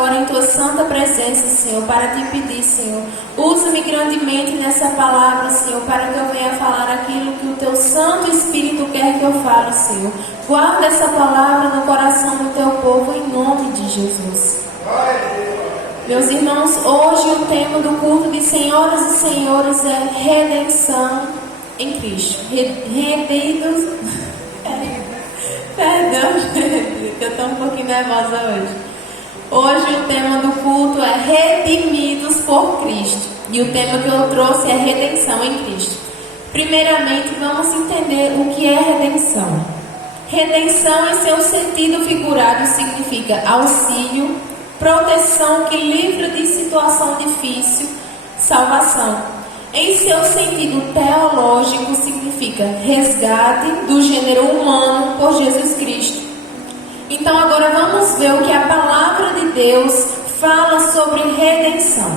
agora em tua santa presença, Senhor, para te pedir, Senhor, usa-me grandemente nessa palavra, Senhor, para que eu venha falar aquilo que o teu Santo Espírito quer que eu fale, Senhor. Guarda essa palavra no coração do teu povo, em nome de Jesus. Meus irmãos, hoje o tema do culto de senhoras e senhores é redenção em Cristo. Redimidos. Perdão, gente, eu estou um pouquinho nervosa hoje. Hoje o tema do culto é redimidos por Cristo. E o tema que eu trouxe é redenção em Cristo. Primeiramente, vamos entender o que é redenção. Redenção, em seu sentido figurado, significa auxílio, proteção que livra de situação difícil, salvação. Em seu sentido teológico, significa resgate do gênero humano por Jesus Cristo. Então agora vamos ver o que a palavra de Deus fala sobre redenção.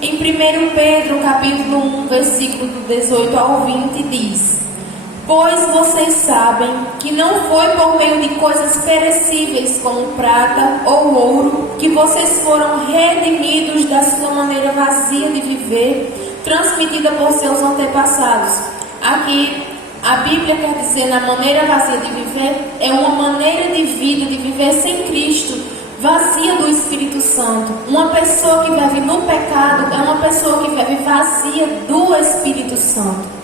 Em 1 Pedro capítulo 1, versículo do 18 ao 20 diz: pois vocês sabem que não foi por meio de coisas perecíveis como prata ou ouro que vocês foram redimidos da sua maneira vazia de viver, transmitida por seus antepassados. Aqui a Bíblia quer dizer, na maneira vazia de viver, é uma maneira de vida, de viver sem Cristo, vazia do Espírito Santo. Uma pessoa que vive no pecado é uma pessoa que vive vazia do Espírito Santo.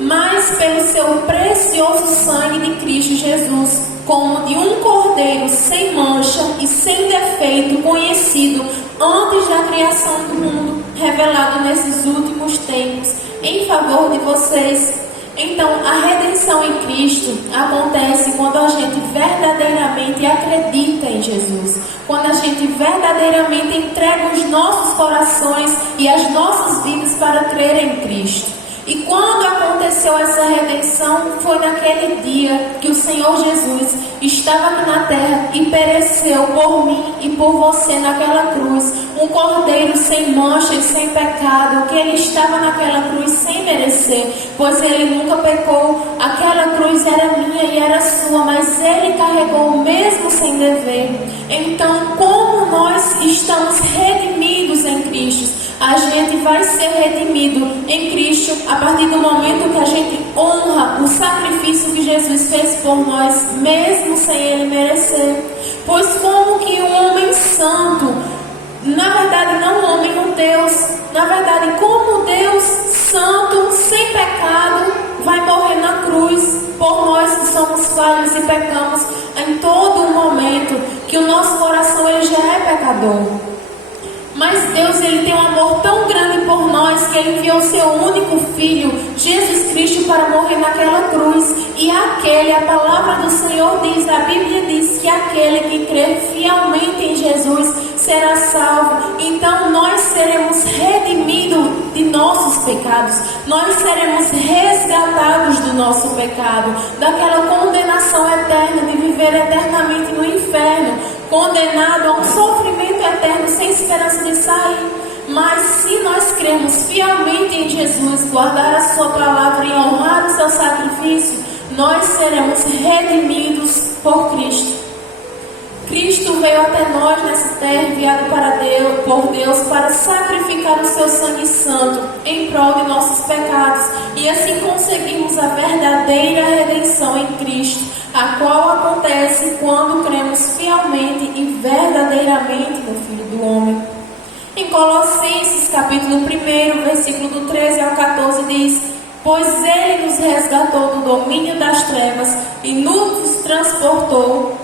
Mas pelo seu precioso sangue de Cristo Jesus, como de um cordeiro sem mancha e sem defeito, conhecido antes da criação do mundo, revelado nesses últimos tempos, em favor de vocês. Então, a redenção em Cristo acontece quando a gente verdadeiramente acredita em Jesus, quando a gente verdadeiramente entrega os nossos corações e as nossas vidas para crer em Cristo. E quando aconteceu essa redenção, foi naquele dia que o Senhor Jesus estava aqui na terra e pereceu por mim e por você naquela cruz. Um cordeiro sem mancha e sem pecado, que ele estava naquela cruz sem merecer, pois ele nunca pecou. Aquela cruz era minha e era sua, mas ele carregou mesmo sem dever. Então, como nós estamos redimidos em Cristo? A gente vai ser redimido em Cristo a partir do momento que a gente honra o sacrifício que Jesus fez por nós, mesmo sem ele merecer. Pois como que um homem santo, na verdade não um homem, um Deus, na verdade como Deus santo, sem pecado, vai morrer na cruz por nós que somos falhos e pecamos em todo o momento, que o nosso coração ele já é pecador. Mas Deus ele tem um amor tão grande por nós que ele enviou seu único filho, Jesus Cristo, para morrer naquela cruz. E a palavra do Senhor diz, a Bíblia diz que aquele que crê fielmente em Jesus será salvo. Então nós seremos redimidos de nossos pecados, nós seremos resgatados do nosso pecado, daquela condenação eterna de viver eternamente no inferno, condenado a um sofrimento eterno sem esperança de sair. Mas se nós cremos fielmente em Jesus, guardar a sua palavra e honrar o seu sacrifício, nós seremos redimidos por Cristo. Cristo veio até nós nessa terra, enviado por Deus para sacrificar o seu sangue santo em prol de nossos pecados, e assim conseguimos a verdadeira redenção em Cristo, a qual acontece quando cremos fielmente e verdadeiramente no Filho do Homem. Em Colossenses capítulo 1, versículo do 13 ao 14 diz: pois ele nos resgatou do domínio das trevas e nos transportou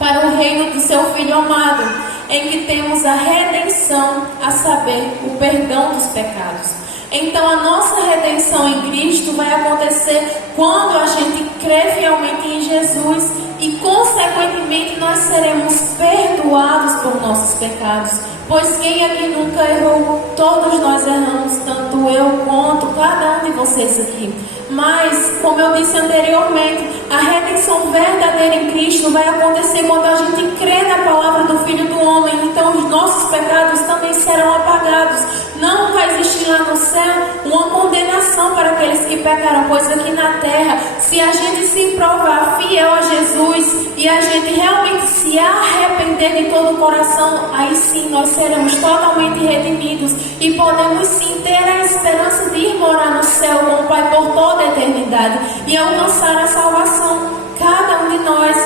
para o reino do seu Filho amado, em que temos a redenção, a saber, o perdão dos pecados. Então a nossa redenção em Cristo vai acontecer quando a gente crê fielmente em Jesus e consequentemente nós seremos perdoados por nossos pecados. Pois quem aqui nunca errou? Todos nós erramos, tanto eu quanto cada um de vocês aqui. Mas, como eu disse anteriormente, a redenção verdadeira em Cristo vai acontecer quando a gente crê na palavra do Filho do Homem. Então os nossos pecados também serão apagados. Não vai existir lá no céu uma condenação para aqueles que pecaram, pois aqui na terra, se a gente se provar fiel a Jesus e a gente realmente se arrepender arrepender de todo o coração, aí sim nós seremos totalmente redimidos e podemos sim ter a esperança de ir morar no céu com o Pai por toda a eternidade e alcançar a salvação. Cada um de nós,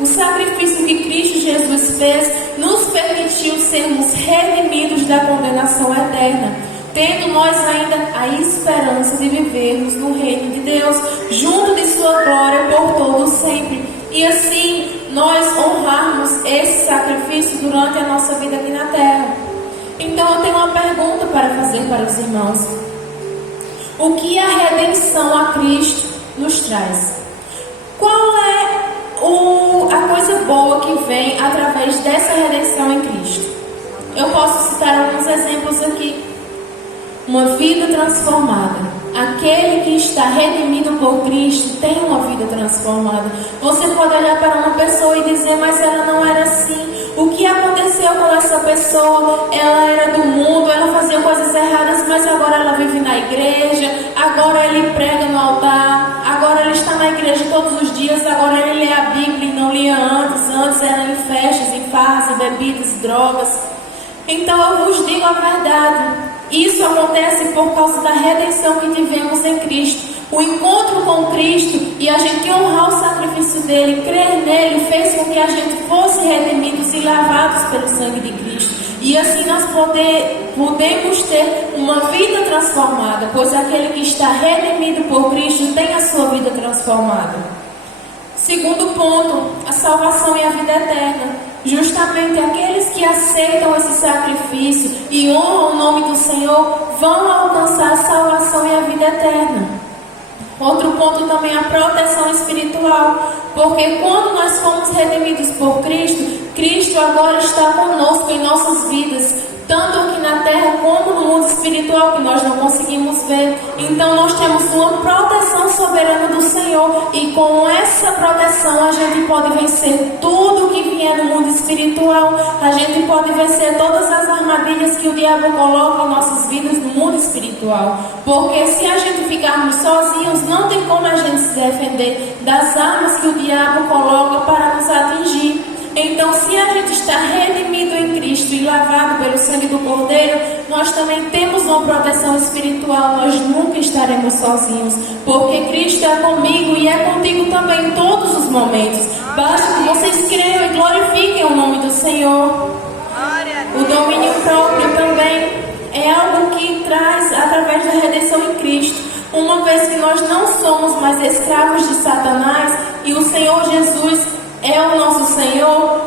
o sacrifício que Cristo Jesus fez, nos permitiu sermos redimidos da condenação eterna, tendo nós ainda a esperança de vivermos no reino de Deus, junto de sua glória por todo sempre. E assim, nós honrarmos esse sacrifício durante a nossa vida aqui na terra. Então eu tenho uma pergunta para fazer para os irmãos. O que a redenção a Cristo nos traz? Qual é a coisa boa que vem através dessa redenção em Cristo? Eu posso citar alguns exemplos aqui. Uma vida transformada. Aquele que está redimido por Cristo tem uma vida transformada. Você pode olhar para uma pessoa e dizer, mas ela não era assim. O que aconteceu com essa pessoa? Ela era do mundo, ela fazia coisas erradas, mas agora ela vive na igreja, agora ele prega no altar, agora ele está na igreja todos os dias, agora ele lê a Bíblia e não lia antes. Antes era em festas, em farras, bebidas, drogas. Então eu vos digo a verdade. Isso acontece por causa da redenção que tivemos em Cristo. O encontro com Cristo e a gente honrar o sacrifício dele, crer nele, fez com que a gente fosse redimidos e lavados pelo sangue de Cristo. E assim nós podemos ter uma vida transformada, pois aquele que está redimido por Cristo tem a sua vida transformada. Segundo ponto, a salvação e a vida eterna. Justamente aqueles que aceitam esse sacrifício e honram o nome do Senhor vão alcançar a salvação e a vida eterna. Outro ponto também é a proteção espiritual, porque quando nós fomos redimidos por Cristo, Cristo agora está conosco em nossas vidas, tanto aqui na terra como no mundo espiritual que nós não conseguimos ver. Então nós temos uma proteção soberana do Senhor e com essa proteção a gente pode vencer tudo que vier no mundo espiritual. A gente pode vencer todas as armadilhas que o diabo coloca em nossas vidas no mundo espiritual, porque se a gente ficarmos sozinhos, não tem como a gente se defender das armas que o diabo coloca para nos atingir. Então, se a gente está redimido em Cristo e lavado pelo sangue do Cordeiro, nós também temos uma proteção espiritual. Nós nunca estaremos sozinhos, porque Cristo é comigo e é contigo também em todos os momentos. Basta que vocês creiam e glorifiquem o nome do Senhor. O domínio próprio também é algo que traz através da redenção em Cristo. Uma vez que nós não somos mais escravos de Satanás e o Senhor Jesus é o nosso Senhor,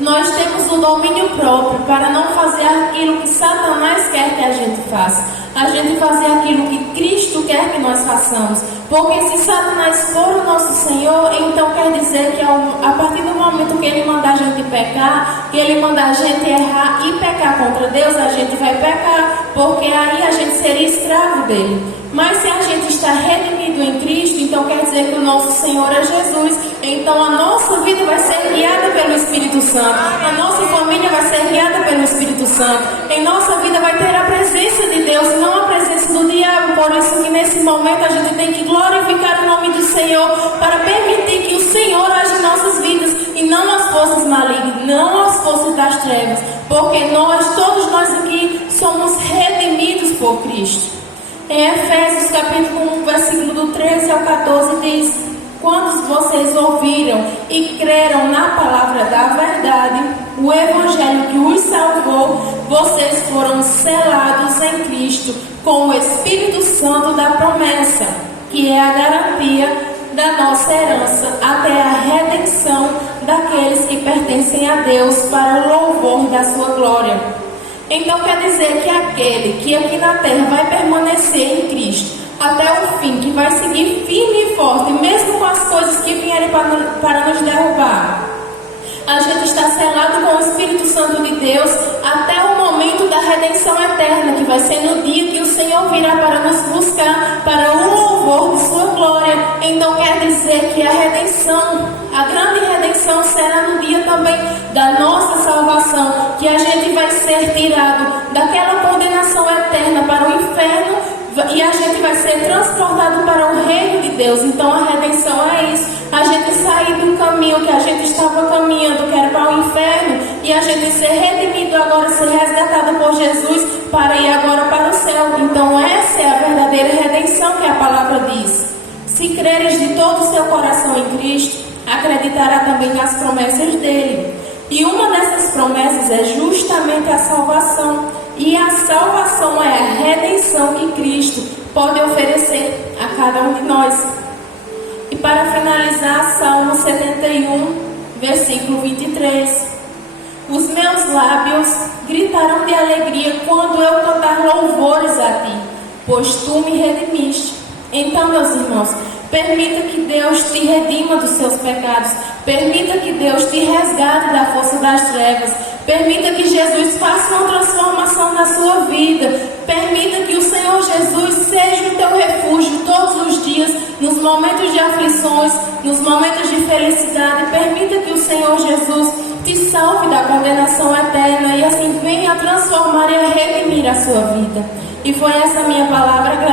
nós temos o domínio próprio para não fazer aquilo que Satanás quer que a gente faça. A gente fazer aquilo que Cristo quer que nós façamos. Porque se Satanás for o nosso Senhor, então quer dizer que a partir do momento que ele mandar a gente pecar, que ele mandar a gente errar e pecar contra Deus, a gente vai pecar, porque aí a gente seria escravo dele. Mas se a gente está redimido em Cristo, então quer dizer que o nosso Senhor é Jesus. Então a nossa vida vai ser guiada pelo Espírito Santo. A nossa família vai ser guiada pelo Espírito Santo. Em nossa vida vai ter a presença de Deus, não a presença do diabo. Por isso que nesse momento a gente tem que glorificar o nome do Senhor para permitir que o Senhor age em nossas vidas e não as forças malignas, não as forças das trevas. Porque todos nós aqui somos redimidos por Cristo. Em Efésios capítulo 1, versículo do 13 ao 14 diz: quando vocês ouviram e creram na palavra da verdade, o evangelho que os salvou, vocês foram selados em Cristo com o Espírito Santo da promessa, que é a garantia da nossa herança até a redenção daqueles que pertencem a Deus para o louvor da sua glória. Então quer dizer que aquele que aqui na terra vai permanecer em Cristo até o fim, que vai seguir firme e forte, mesmo com as coisas que vierem para nos derrubar, a gente está selado com o Espírito Santo de Deus até o momento da redenção eterna, que vai ser no dia que o Senhor virá para nos buscar para o louvor de sua glória. Então quer dizer que a redenção, a grande redenção, será no dia também da nossa salvação, que a gente vai ser tirado daquela condenação eterna para o inferno e a gente vai ser transportado para o reino de Deus. Então a redenção é isso, a gente sair do caminho que a gente estava caminhando, que era para o inferno, gente ser redimido agora, ser resgatado por Jesus para ir agora para o céu. Então essa é a verdadeira redenção que a palavra diz. Se creres de todo o seu coração em Cristo, acreditará também nas promessas dele. E uma dessas promessas é justamente a salvação. E a salvação é a redenção que Cristo pode oferecer a cada um de nós. E para finalizar, Salmo 71, versículo 23. Os meus lábios gritarão de alegria quando eu cantar louvores a ti, pois tu me redimiste. Então, meus irmãos, permita que Deus te redima dos seus pecados. Permita que Deus te resgate da força das trevas. Permita que Jesus faça uma transformação na sua vida. Permita que o Senhor Jesus seja o teu refúgio todos os dias, nos momentos de aflições, nos momentos de felicidade. Permita que o Senhor Jesus te salve da condenação eterna e assim venha a transformar e a redimir a sua vida. E foi essa minha palavra.